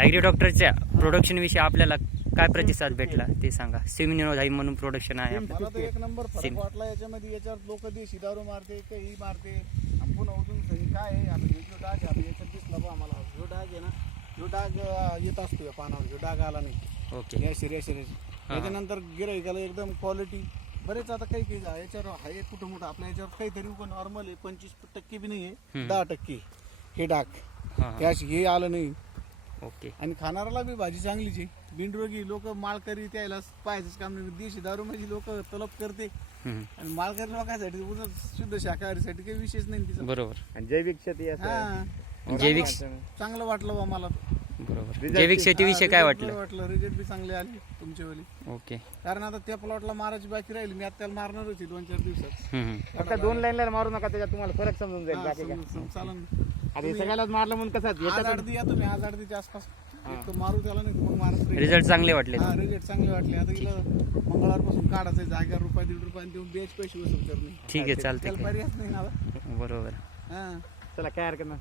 Agree डॉक्टरच्या production विषयी आपल्याला काय प्रतिसाद भेटला ते सांगा. सिमिनोझाईम म्हणून प्रोडक्शन आहे आपलं. मला तर एक नंबर फरक वाटला याच्यामध्ये. याच्यावर लोक देशी दारू मारते काही मारते आणि पुन्हा उजून सही काय आहे आता जो डाग आहे आता याच्यात दिसला बा आम्हाला. जो डाग आहे ना जो डाग येत असतो या पानावर, जो डाग आला नाही ओके. या शिऱ्या त्याच्यानंतर गिराईकाला एकदम क्वालिटी बरेच. आता काही काही याच्यावर आहे कुठं मोठं आपल्या याच्यावर काहीतरी नॉर्मल आहे 25% बी नाही आहे 10% हे डाग हे आलं नाही. ओके. आणि खाणाऱ्याला बी भाजी चांगलीच आहे. बिनरोगी लोक माळकरी त्याला पाहायचंच काम नाही. देशी दारू म्हणजे लोक तलब करते आणि माळकरी लोकांसाठी शुद्ध शाकाहारीसाठी काही विशेष नाही तिचा. बरोबर. आणि जैविक शेती जैविक चांगलं वाटलं बा मला. बरोबर. जैविक शेतीविषयी काय वाटलं? रिजल्ट बी चांगले आले तुमच्या वेळी. ओके. कारण आता त्या प्लॉटला मारायची बाकी राहिली. मी आता त्याला मारणारच आहे 2-4 दिवसात. फक्त 2 लाईनला मारू नका, त्याच्यात तुम्हाला फरक समजून जाईल. बाकी काय चालन. आता सगळ्यालाच मारलं म्हणून कसं आज अर्धी या तुम्ही, आज अर्धीच्या आसपास मारू त्याला नाही मग मारत. रिझल्ट चांगले वाटले. रिजल्ट चांगले वाटले. आता हिला मंगळवारपासून काढायचं जागेवर ₹1-1.5 देऊन बेच पैसे वसूल करणे. ठीक आहे, चालते. त्याला पर्यायच नाही ना. बरोबर. हा चला काय हरकत नाही.